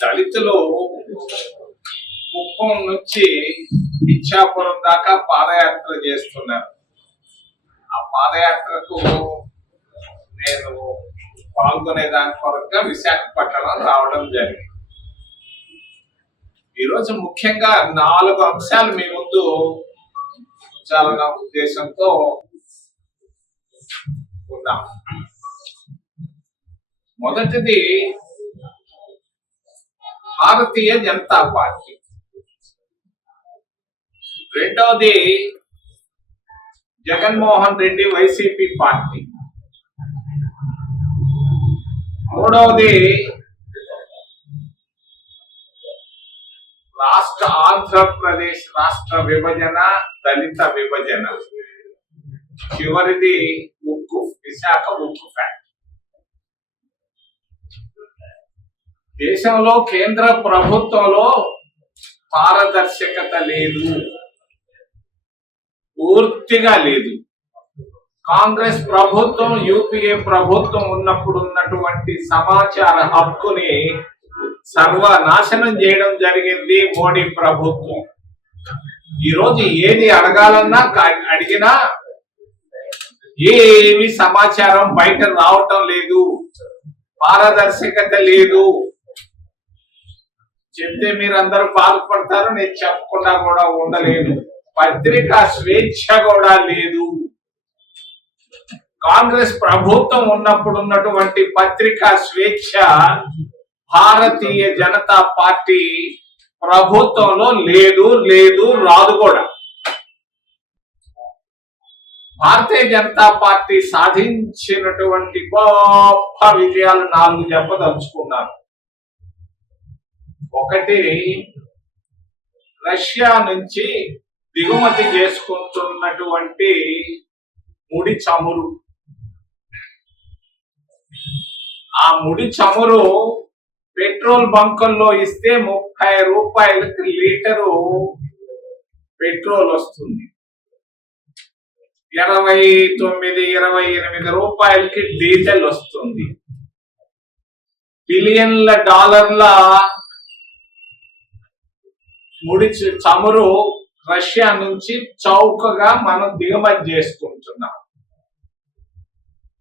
దళితులు కుప్పం నుంచి ఇచ్చాపురం దాకా పాదయాత్ర చేస్తున్నారు. ఆ పాదయాత్రకు నేను పాల్గొనే దాని కొరకుగా విశాఖపట్నం రావడం జరిగింది. ఈరోజు ముఖ్యంగా నాలుగు అంశాలు మీ ముందు ఉంచాలన్న ఉద్దేశంతో ఉన్నాం. మొదటిది భారతీయ జనతా పార్టీ? రెండవది జగన్మోహన్ రెడ్డి వైసీపీ పార్టీ. మూడవది రాష్ట్ర ఆంధ్రప్రదేశ్ రాష్ట్ర విభజన దళిత విభజన. చివరిది ఉక్కు విశాఖ ఉక్కు ఫ్యాక్టరీ. దేశంలో కేంద్ర ప్రభుత్వంలో పారదర్శకత లేదు. పూర్తిగా లేదు. కాంగ్రెస్ ప్రభుత్వం యూపీఏ ప్రభుత్వం ఉన్నప్పుడు ఉన్నటువంటి సమాచార హక్కుని సర్వనాశనం చేయడం జరిగింది మోడీ ప్రభుత్వం. ఈరోజు ఏది అడగాలన్నా అడిగినా ఏమి సమాచారం బయట రావటం లేదు. పారదర్శకత లేదు. చెప్తే మీరు అందరూ బాధపడతారు నేను చెప్పకుండా కూడా ఉండలేను. పత్రికా స్వేచ్ఛ కూడా లేదు. కాంగ్రెస్ ప్రభుత్వం ఉన్నప్పుడు ఉన్నటువంటి పత్రికా స్వేచ్ఛ భారతీయ జనతా పార్టీ ప్రభుత్వంలో లేదు లేదు రాదు కూడా. భారతీయ జనతా పార్టీ సాధించినటువంటి గొప్ప విజయాలు నాలుగు చెప్పదలుచుకున్నాను ఒకటి రష్యా నుంచి దిగుమతి చేసుకుంటున్నటువంటి ముడి చమురు. ఆ ముడి చమురు పెట్రోల్ బంకుల్లో ఇస్తే ముప్పై రూపాయలకి లీటరు పెట్రోల్ వస్తుంది. ఇరవై తొమ్మిది ఇరవై ఎనిమిది రూపాయలకి డీజిల్ వస్తుంది. బిలియన్ల డాలర్ల ముడి చమురు రష్యా నుంచి చౌకగా మనం దిగుమతి చేసుకుంటున్నాం.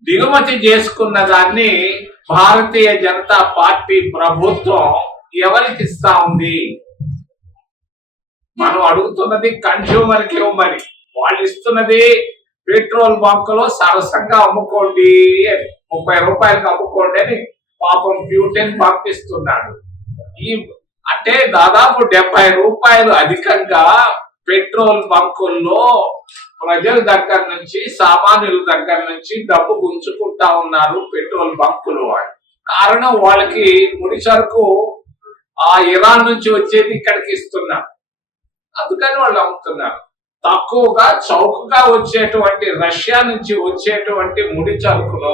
దిగుమతి చేసుకున్న దాన్ని భారతీయ జనతా పార్టీ ప్రభుత్వం ఎవరికి ఇస్తా ఉంది? మనం అడుగుతున్నది కన్స్యూమర్కి ఇవ్వమని. వాళ్ళు ఇస్తున్నది పెట్రోల్ బంకులో సరసంగా అమ్ముకోండి అని. ముప్పై రూపాయలకు అమ్ముకోండి అని పాపం బ్యూటెన్ పంపిస్తున్నాడు ఈ అంటే దాదాపు డెబ్బై రూపాయలు అధికంగా పెట్రోల్ బంకుల్లో ప్రజల దగ్గర నుంచి సామాన్యుల దగ్గర నుంచి డబ్బు గుంజుకుంటా ఉన్నారు పెట్రోల్ బంకులు వాళ్ళు. కారణం వాళ్ళకి ముడి సరుకు ఆ ఇరాన్ నుంచి వచ్చేది ఇక్కడికి ఇస్తున్నారు. అందుకని వాళ్ళు అమ్ముతున్నారు. తక్కువగా చౌకగా వచ్చేటువంటి రష్యా నుంచి వచ్చేటువంటి ముడి సరుకును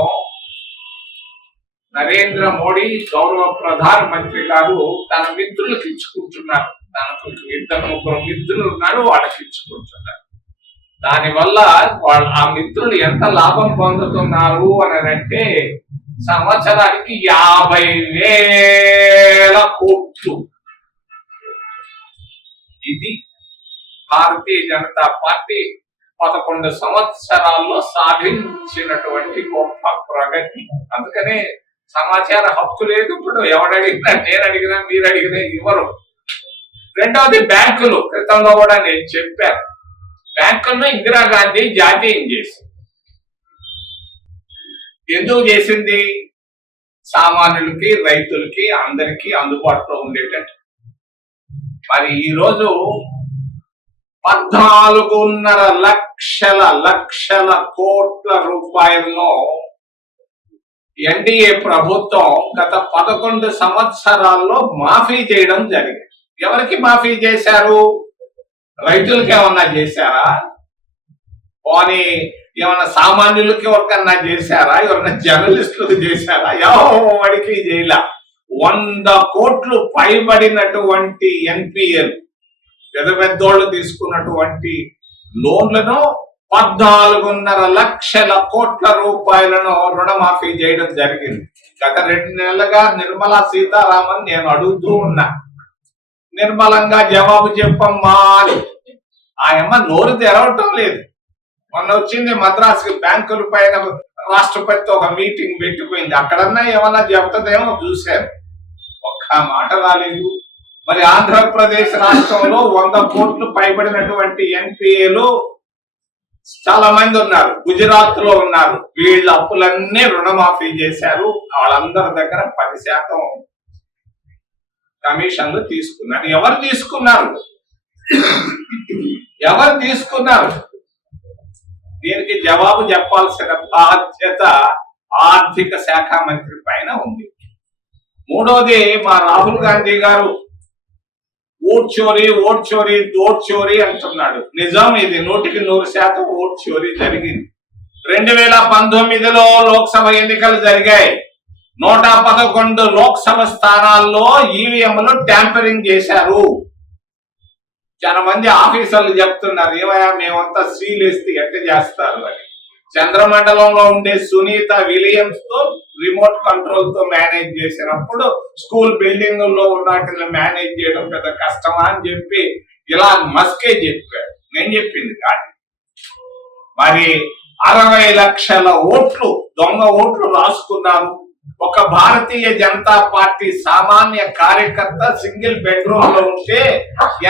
నరేంద్ర మోడీ గౌరవ ప్రధాన మంత్రి గారు తన మిత్రులకు ఇచ్చుకుంటున్నారు తనకు ఇద్దరు ముగ్గురు మిత్రులు ఉన్నారు వాళ్ళకి ఇచ్చుకుంటున్నారు దానివల్ల వాళ్ళ ఆ మిత్రులు ఎంత లాభం పొందుతున్నారు అని అంటే సంవత్సరానికి యాభై వేల కోట్లు. ఇది భారతీయ జనతా పార్టీ పదకొండు సంవత్సరాల్లో సాధించినటువంటి గొప్ప ప్రగతి. అందుకనే సమాచార హక్కు లేదు. ఇప్పుడు ఎవడడిగినా నేను అడిగినా మీరు అడిగినా ఇవ్వరు. రెండవది బ్యాంకులు. క్రితంలో కూడా నేను చెప్పాను. బ్యాంకులను ఇందిరాగాంధీ జాతీయం చేసింది. ఎందుకు చేసింది? సామాన్యులకి రైతులకి అందరికీ అందుబాటులో ఉండేటట్టు. మరి ఈరోజు పద్నాలుగున్నర లక్షల లక్షల కోట్ల రూపాయలను ఎన్డీఏ ప్రభుత్వం గత పదకొండు సంవత్సరాల్లో మాఫీ చేయడం జరిగింది. ఎవరికి మాఫీ చేశారు? రైతులకి ఏమన్నా చేశారా? పోనీ ఏమన్నా సామాన్యులకి ఎవరికన్నా చేశారా? ఎవరన్నా జర్నలిస్టులకు చేశారా? ఎవరికి చేయలే. వంద కోట్లు పైబడినటువంటి ఎన్పిఎల్ పెద్ద పెద్దోళ్ళు తీసుకున్నటువంటి లోన్లను పద్నాలుగున్నర లక్షల కోట్ల రూపాయలను రుణమాఫీ చేయడం జరిగింది. గత రెండు నెలలుగా నిర్మలా సీతారామన్ నేను అడుగుతూ ఉన్నా. నిర్మలంగా జవాబు చెప్పమ్మా అని ఆయమ్మ నోరు తెరవటం లేదు. మొన్న వచ్చింది మద్రాసుకి బ్యాంకుల పైన రాష్ట్రపతితో ఒక మీటింగ్ పెట్టిపోయింది అక్కడన్నా ఏమన్నా చెప్తుందేమో చూశారు ఒక్క మాట రాలేదు. మరి ఆంధ్రప్రదేశ్ రాష్ట్రంలో వంద కోట్లు పైబడినటువంటి ఎన్పిఏలు చాలా మంది ఉన్నారు. గుజరాత్లో ఉన్నారు. వీళ్ళ అప్పులన్నీ రుణమాఫీ చేశారు. వాళ్ళందరి దగ్గర పది శాతం కమిషన్లు తీసుకున్నారు. ఎవరు తీసుకున్నారు? ఎవరు తీసుకున్నారు? దీనికి జవాబు చెప్పాల్సిన బాధ్యత ఆర్థిక శాఖ మంత్రి పైన ఉంది. మూడోది మా రాహుల్ గాంధీ గారు ఓట్ చోరీ ఓట్ చోరీ ఓట్ చోరీ అంటున్నాడు. నిజం ఇది. నూటికి నూరు శాతం ఓట్ చోరీ జరిగింది. రెండు వేల పంతొమ్మిదిలో లోక్సభ ఎన్నికలు జరిగాయి. నూట పదకొండు లోక్సభ స్థానాల్లో ఈవీఎంలు ట్యాంపరింగ్ చేశారు. చాలా మంది ఆఫీసర్లు చెప్తున్నారు ఏమయ్యా మేమంతా సీలేస్తే ఎట్ట చేస్తారు? అని. చంద్రమండలంలో ఉండే సునీత విలియమ్స్తో రిమోట్ కంట్రోల్తో మేనేజ్ చేసినప్పుడు స్కూల్ బిల్డింగ్లో ఉన్నట్లు మేనేజ్ చేయడం పెద్ద కష్టమా అని చెప్పి ఇలా మస్కే చెప్పాడు. నేను చెప్పింది కాదు. మరి అరవై లక్షల ఓట్లు దొంగ ఓట్లు రాసుకున్నారు. ఒక భారతీయ జనతా పార్టీ సామాన్య కార్యకర్త సింగిల్ బెడ్రూమ్లో ఉంటే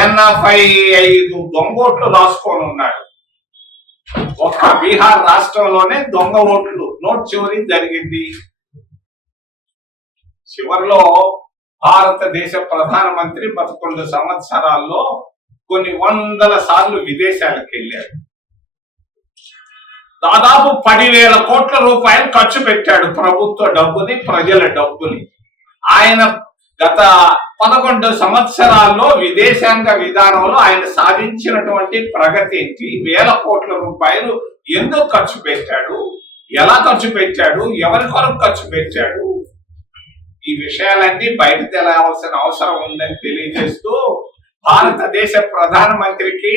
ఎనభై ఐదు దొంగ ఓట్లు రాసుకొని ఉన్నాడు ఒక్క బీహార్ రాష్ట్రంలోనే దొంగ ఓట్లు నోట్ చోరీ జరిగింది. చివరిలో భారతదేశ ప్రధానమంత్రి పదకొండు సంవత్సరాల్లో కొన్ని వందల సార్లు విదేశాలకు వెళ్ళారు దాదాపు పదివేల కోట్ల రూపాయలు ఖర్చు పెట్టాడు ప్రభుత్వ డబ్బుని ప్రజల డబ్బుని. ఆయన గత పదకొండు సంవత్సరాల్లో విదేశాంగ విధానంలో ఆయన సాధించినటువంటి ప్రగతి ఏంటి? వేల కోట్ల రూపాయలు ఎందుకు ఖర్చు పెట్టాడు? ఎలా ఖర్చు పెట్టాడు? ఎవరి కొరకు ఖర్చు పెట్టాడు? ఈ విషయాలన్నీ బయట తెలవాల్సిన అవసరం ఉందని తెలియజేస్తూ భారతదేశ ప్రధానమంత్రికి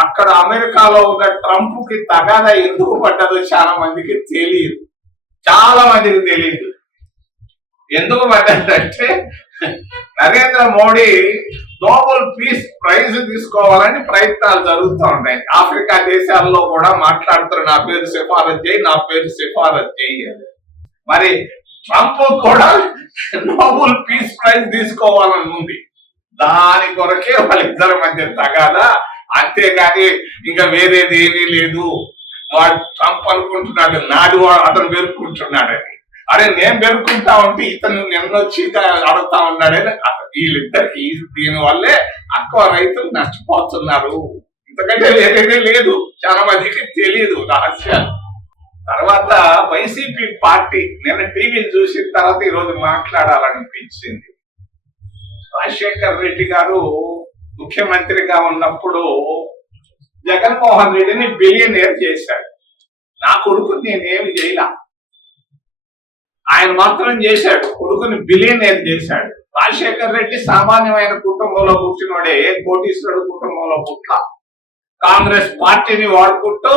అక్కడ అమెరికాలో ఉన్న ట్రంప్కి తగాదా ఎందుకు పడ్డదో చాలా మందికి తెలియదు. చాలా మందికి తెలియదు. ఎందుకు పడ్డదంటే Narendra Modi Nobel peace prize తీసుకోవాలని ప్రయత్నాలు జరుగుతూ ఉన్నాయి. ఆఫ్రికా దేశాల్లో కూడా మాట్లాడుతారు నా పేరు సిఫారసు చేయి నా పేరు సిఫారసు చేయి మరి ట్రంప్ కూడా నోబెల్ పీస్ ప్రైజ్ తీసుకోవాలని ఉంది. దాని కొరకే వాళ్ళిద్దరి మధ్య తగాదా. అంతేగాని ఇంకా వేరేది ఏమీ లేదు. వాడు ట్రంప్ అనుకుంటున్నాడు నాడు వాడు అతను పేర్కొంటున్నాడని అరే నేను పేర్కొంటా ఉంటే ఇతను నిన్నొచ్చి అడుగుతా ఉన్నాడని వీళ్ళిద్దరికి దీని వల్లే అక్కువ రైతులు నష్టపోతున్నారు. ఇంతకంటే వేరేదే లేదు. చాలా మందికి తెలియదు రహస్యాలు తర్వాత వైసీపీ పార్టీ నిన్న టీవీ చూసిన తర్వాత ఈరోజు మాట్లాడాలనిపించింది. రాజశేఖర్ రెడ్డి గారు ముఖ్యమంత్రిగా ఉన్నప్పుడు జగన్మోహన్ రెడ్డిని బిలియనేర్ చేశాడు. నా కొడుకు నేనేమి చేయలే? ఆయన మాత్రం చేశాడు. కొడుకుని బిలియనేర్ చేశాడు. రాజశేఖర్ రెడ్డి సామాన్యమైన కుటుంబంలో పుట్టినోడే కోటీశ్వరుడు కుటుంబంలో పుట్ట కాంగ్రెస్ పార్టీని వాడుకుంటూ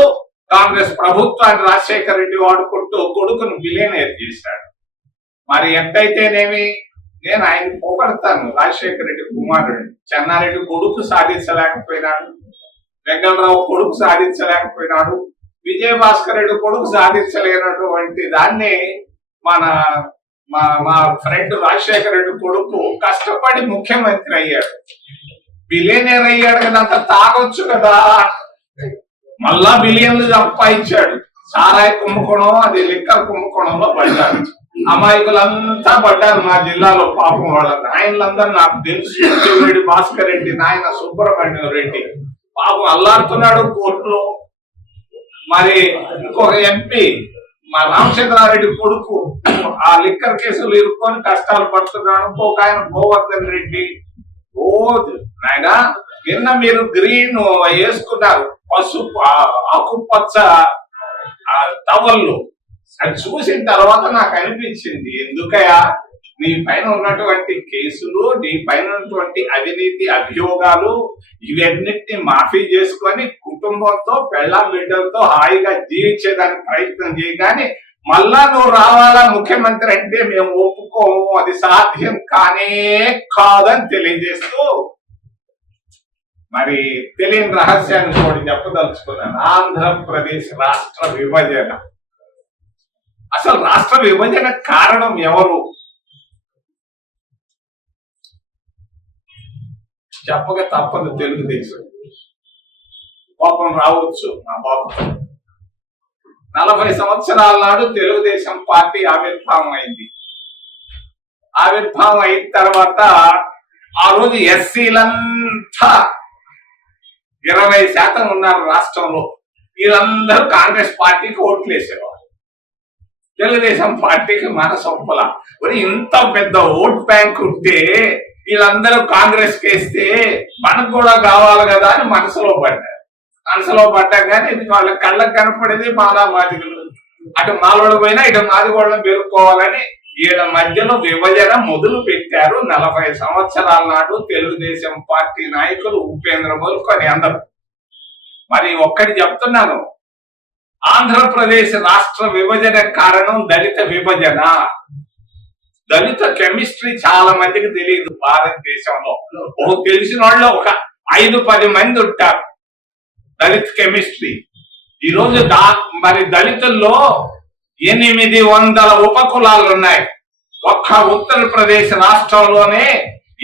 కాంగ్రెస్ ప్రభుత్వాన్ని రాజశేఖర్ రెడ్డి వాడుకుంటూ కొడుకును బిలియనేర్ చేశాడు. మరి ఎంతైతేనేమి? నేను ఆయన పోగొడతాను. రాజశేఖర రెడ్డి కుమారుడు. చెన్నారెడ్డి కొడుకు సాధించలేకపోయినాడు. వెంకటరావు కొడుకు సాధించలేకపోయినాడు. విజయభాస్కర్ రెడ్డి కొడుకు సాధించలేనటువంటి దాన్ని మన మా మా ఫ్రెండ్ రాజశేఖర రెడ్డి కొడుకు కష్టపడి ముఖ్యమంత్రి అయ్యాడు. బిలియనర్ అయ్యాడు కదా అంత తాగొచ్చు కదా. మళ్ళా బిలియన్లు సంపాదించాడు సారాయి కుంభకోణం అది లిక్కర్ కుంభకోణంలో పడ్డాడు. అమాయకులంతా పడ్డారు మా జిల్లాలో పాపం వాళ్ళ నాయనలందరూ నాకు తెలుసు. రెడ్డి భాస్కర్ రెడ్డి నాయన సుబ్రహ్మణ్యం రెడ్డి. పాపం అల్లాడుతున్నాడు కోర్టులో. మరి ఇంకొక ఎంపీ మా రామచంద్రారెడ్డి కొడుకు ఆ లిక్కర్ కేసులు ఇరుక్కొని కష్టాలు పడుతున్నాడు. ఇంకొక ఆయన గోవర్ధన్ రెడ్డి. ఓ నాయన నిన్న మీరు గ్రీన్ వేసుకున్నారు. పసుపు ఆకుపచ్చ ఆ టవల్లు. అది చూసిన తర్వాత నాకు అనిపించింది ఎందుకయా నీ పైన ఉన్నటువంటి కేసులు నీ పైన ఉన్నటువంటి అవినీతి అభియోగాలు ఇవన్నిటిని మాఫీ చేసుకొని కుటుంబంతో పెళ్ళాం బిడ్డలతో హాయిగా జీవించేదానికి ప్రయత్నం చేయగానే మళ్ళా నువ్వు రావాలా ముఖ్యమంత్రి అంటే మేము ఒప్పుకోము అది సాధ్యం కానే కాదని తెలియజేస్తూ మరి తెలియని రహస్యాన్ని కూడా చెప్పదలుచుకున్నాను. ఆంధ్రప్రదేశ్ రాష్ట్ర విభజన. అసలు రాష్ట్ర విభజన కారణం ఎవరు? చెప్పక తప్పదు తెలుగుదేశం. కోపం రావచ్చు నా పాపం నలభై సంవత్సరాల నాడు తెలుగుదేశం పార్టీ ఆవిర్భావం అయింది ఆవిర్భావం అయిన తర్వాత ఆ రోజు ఎస్సీలంతా ఇరవై శాతం ఉన్నారు రాష్ట్రంలో. వీళ్ళందరూ కాంగ్రెస్ పార్టీకి ఓట్లు వేసేవారు తెలుగుదేశం పార్టీకి మనసొప్పల మరి ఇంత పెద్ద ఓట్ బ్యాంక్ ఉంటే వీళ్ళందరూ కాంగ్రెస్ వేస్తే మనకు కూడా కావాలి కదా అని మనసులో పడ్డారు. మనసులో పడ్డా కానీ వాళ్ళ కళ్ళకు కనపడేది మాలా మాదిగలు. అటు మాలోడు పోయినా ఇటు మాదిగోళ్ళని పేర్కోవాలని వీళ్ళ మధ్యలో విభజన మొదలు పెట్టారు నలభై సంవత్సరాల నాడు తెలుగుదేశం పార్టీ నాయకులు ఉపేంద్ర మొదలుకొని అందరూ. మరి ఒక్కటి చెప్తున్నాను. ఆంధ్రప్రదేశ్ రాష్ట్ర విభజన కారణం దళిత విభజన. దళిత కెమిస్ట్రీ చాలా మందికి తెలియదు భారతదేశంలో. ఒక తెలిసిన వాళ్ళు ఒక ఐదు పది మంది ఉంటారు దళిత కెమిస్ట్రీ. ఈరోజు దా మరి దళితుల్లో ఎనిమిది వందల ఉపకులాలు ఉన్నాయి. ఒక్క ఉత్తరప్రదేశ్ రాష్ట్రంలోనే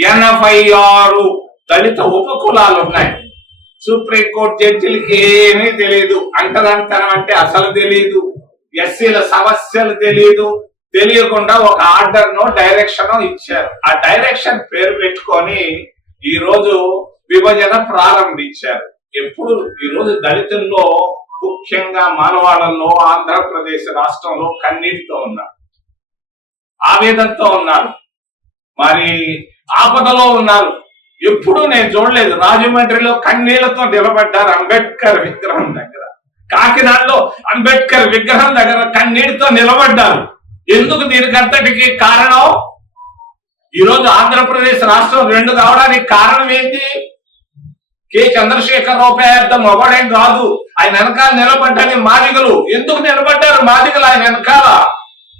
ఎనభై ఆరు దళిత ఉపకులాలు ఉన్నాయి. సుప్రీంకోర్టు జడ్జిలకి ఏమీ తెలియదు అంటదంతనం అంటే అసలు తెలియదు ఎస్సీల సమస్యలు తెలియదు తెలియకుండా ఒక ఆర్డర్ను డైరెక్షన్ ఇచ్చారు. ఆ డైరెక్షన్ పేరు పెట్టుకొని ఈ రోజు విభజన ప్రారంభించారు. ఎప్పుడు? ఈ రోజు దళితుల్లో ముఖ్యంగా మానవాళంలో ఆంధ్రప్రదేశ్ రాష్ట్రంలో కన్నీటితో ఉన్నారు. ఆవేదనతో ఉన్నారు. మరి ఆపదలో ఉన్నారు. ఎప్పుడు నేను చూడలేదు. రాజమండ్రిలో కన్నీళ్ళతో నిలబడ్డారు అంబేద్కర్ విగ్రహం దగ్గర. కాకినాడలో అంబేద్కర్ విగ్రహం దగ్గర కన్నీటితో నిలబడ్డారు. ఎందుకు దీనికంతటికి కారణం? ఈరోజు ఆంధ్రప్రదేశ్ రాష్ట్రం రెండు కావడానికి కారణం ఏంటి? కె. చంద్రశేఖర్ పెద్ద అవ్వడం కాదు. ఆయన వెనకాల నిలబడ్డని మాదిగలు. ఎందుకు నిలబడ్డారు మాదిగలు? ఆయన వెనకాల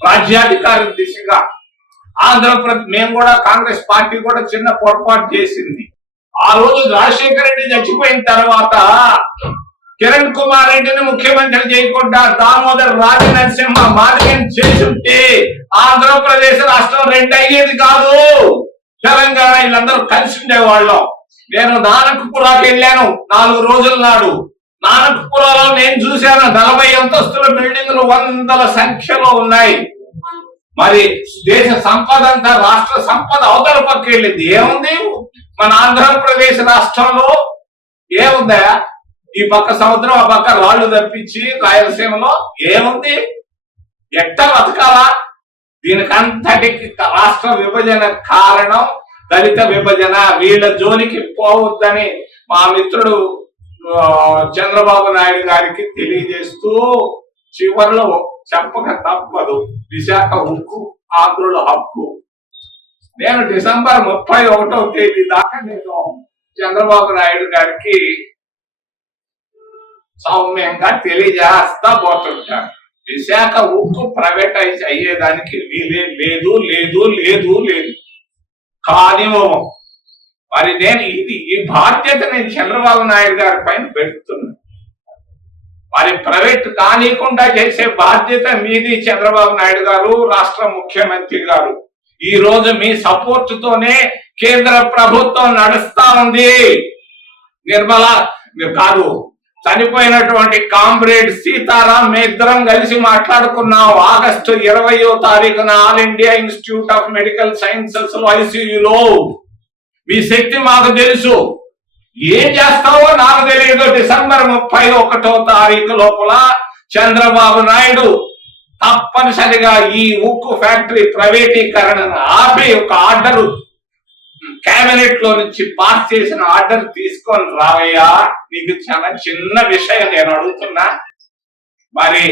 రాజ్యాధికారి దిశగా. ఆంధ్రప్రదేశ్ మేము కూడా కాంగ్రెస్ పార్టీ కూడా చిన్న పొరపాటు చేసింది. ఆ రోజు రాజశేఖర రెడ్డి చచ్చిపోయిన తర్వాత కిరణ్ కుమార్ రెడ్డిని ముఖ్యమంత్రి చేయకుండా దామోదర్ రాజ నరసింహ మార్గం చేసుంటే ఆంధ్రప్రదేశ్ రాష్ట్రం రెండు అయ్యేది కాదు. తెలంగాణ వీళ్ళందరూ కలిసి ఉండేవాళ్ళం. నేను నానకపురాకి వెళ్ళాను నాలుగు రోజుల నాడు. నానకపురాలో నేను చూశాను నలభై అంతస్తుల బిల్డింగ్లు వందల సంఖ్యలో ఉన్నాయి. మరి దేశ సంపద అంతా రాష్ట్ర సంపద అవతల పక్క వెళ్ళింది ఏముంది? మన ఆంధ్రప్రదేశ్ రాష్ట్రంలో ఏముందా? ఈ పక్క సముద్రం ఆ పక్క రాళ్ళు తప్పించి రాయలసీమలో ఏముంది? ఎట్ట బతకాలా? దీనికంతటికి రాష్ట్ర విభజన కారణం దళిత విభజన వీళ్ళ జోలికి పోవద్దని మా మిత్రుడు చంద్రబాబు నాయుడు గారికి తెలియజేస్తూ చివరిలో చెప్పక తప్పదు. విశాఖ ఉక్కు ఆంధ్రుల హక్కు. నేను డిసెంబర్ ముప్పై ఒకటో తేదీ దాకా నేను చంద్రబాబు నాయుడు గారికి సౌమ్యంగా తెలియజేస్తా పోతుంటాను విశాఖ ఉక్కు ప్రైవేటైజ్ అయ్యేదానికి వీలే లేదు లేదు లేదు లేదు. కానివ్వము మరి నేను ఇది ఈ బాధ్యత నేను చంద్రబాబు నాయుడు గారి పైన పెడుతున్నాను మరి ప్రైవేట్ కానీకుండా చేసే బాధ్యత మీది చంద్రబాబు నాయుడు గారు రాష్ట్ర ముఖ్యమంత్రి గారు. ఈ రోజు మీ సపోర్ట్ తోనే కేంద్ర ప్రభుత్వం నడుస్తా ఉంది. నిర్మలా కాదు చనిపోయినటువంటి కామ్రేడ్ సీతారాం మేద్దరం కలిసి మాట్లాడుకున్నాం. ఆగస్టు ఇరవయో తారీఖున All India Institute of Medical సైన్సెస్లో ఐసీయూలో. మీ శక్తి మాకు తెలుసు. ఏం చేస్తావో నాకు తెలియదు. డిసెంబర్ ముప్పై ఒకటో తారీఖు లోపల చంద్రబాబు నాయుడు తప్పనిసరిగా ఈ ఉక్కు ఫ్యాక్టరీ ప్రైవేటీకరణను ఆపి ఒక ఆర్డర్ కేబినెట్లో నుంచి పాస్ చేసిన ఆర్డర్ తీసుకొని రావయ్యా నీకు చాలా చిన్న విషయం నేను అడుగుతున్నా. మరి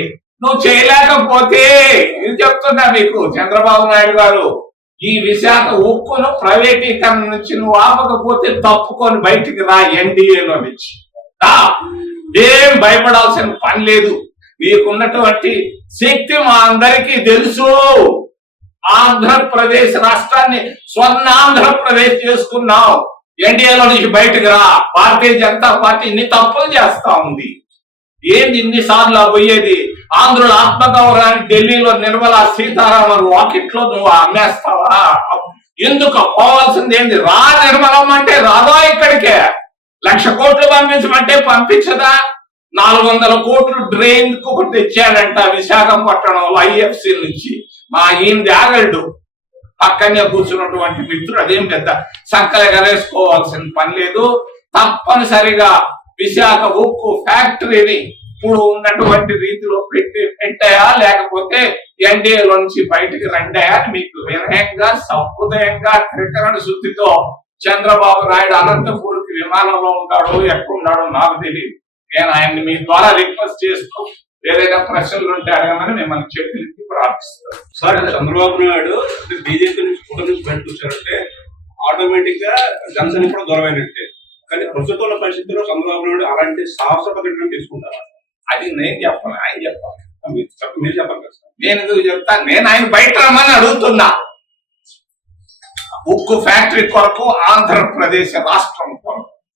నువ్వు చేయలేకపోతే ఇది చెప్తున్నా మీకు చంద్రబాబు నాయుడు గారు ఈ విశాఖ ఉక్కును ప్రైవేటీకరణ నుంచి నువ్వు ఆపకపోతే తప్పుకొని బయటికి రా ఎన్డీఏలో నుంచి. ఏం భయపడాల్సిన పని లేదు. నీకున్నటువంటి శక్తి మా అందరికీ తెలుసు. ఆంధ్రప్రదేశ్ రాష్ట్రాన్ని స్వర్ణ ఆంధ్రప్రదేశ్ చేసుకున్నావు. ఎన్డీఏలో నుంచి బయటకు రా. భారతీయ జనతా పార్టీ ఇన్ని తప్పులు చేస్తా ఉంది. ఏంది ఇన్నిసార్లు పోయేది? ఆంధ్రుల ఆత్మగౌరవాన్ని ఢిల్లీలో నిర్మలా సీతారామన్ వాకిట్లో నువ్వు అమ్మేస్తావా? ఎందుకు పోవాల్సింది ఏంది? రా నిర్మలం అంటే రాదా ఇక్కడికే? లక్ష కోట్లు పంపించమంటే పంపించదా? నాలుగు వందల కోట్లు డ్రైన్కు ఒకటి తెచ్చాడంట విశాఖపట్నంలో ఐఎఫ్సి నుంచి. మా ఈయన ఆగల్డు పక్కనే కూర్చున్నటువంటి మిత్రుడు అదేం పెద్ద సంకల గలేసుకోవాల్సిన పని లేదు. తప్పనిసరిగా విశాఖ ఉక్కు ఫ్యాక్టరీని ఇప్పుడు ఉన్నటువంటి రీతిలో పెట్టి పెట్టాయా లేకపోతే ఎన్డీఏలో నుంచి బయటికి రండాయా అని మీకు వినయంగా సహృదయంగా త్రికరణ శుద్ధితో చంద్రబాబు నాయుడు అనంతపూర్కి విమానంలో ఉంటాడో ఎక్కడున్నాడో నాకు తెలియదు. నేను ఆయన్ని మీ ద్వారా రిక్వెస్ట్ చేస్తూ ఏదైనా ప్రశ్నలు ఉంటే అడగమని మిమ్మల్ని చెప్పి ప్రార్థిస్తాను సార్ చంద్రబాబు నాయుడు బీజేపీ నుంచి కూటమి నుంచి బయటకు వచ్చారంటే ఆటోమేటిక్గా జనసేన కూడా దూరమైనట్టే కానీ ప్రస్తుతం పరిస్థితుల్లో చంద్రబాబు నాయుడు అలాంటి సాహస ప్రకటన తీసుకుంటారు? అది నేను చెప్పను ఆయన చెప్పాలి. మీరు చెప్ప- మీరు చెప్పాలి కదా సార్. నేను ఎందుకు చెప్తాను నేను ఆయన బయట రమ్మని అడుగుతున్నా. ఉక్కు ఫ్యాక్టరీ కొరకు ఆంధ్రప్రదేశ్ రాష్ట్రం కొరకు.